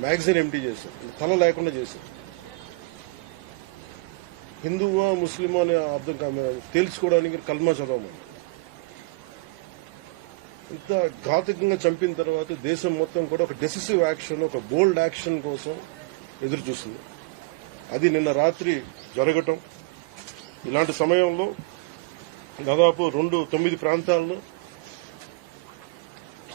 Magazine empty చేశారు. తల లేకుండా చేశారు. హిందువా ముస్లిమా అనే అర్థం కా- తేల్చుకోవడానికి కల్మా చదవమని. ఇంత ఘాతకంగా చంపిన తర్వాత దేశం మొత్తం కూడా ఒక డెసిసివ్ యాక్షన్ ఒక బోల్డ్ యాక్షన్ కోసం ఎదురు చూసింది. అది నిన్న రాత్రి జరగటం. ఇలాంటి సమయంలో దాదాపు రెండు తొమ్మిది ప్రాంతాల్లో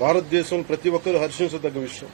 భారతదేశం ప్రతి ఒక్కరూ హర్షించదగ్గ విషయం.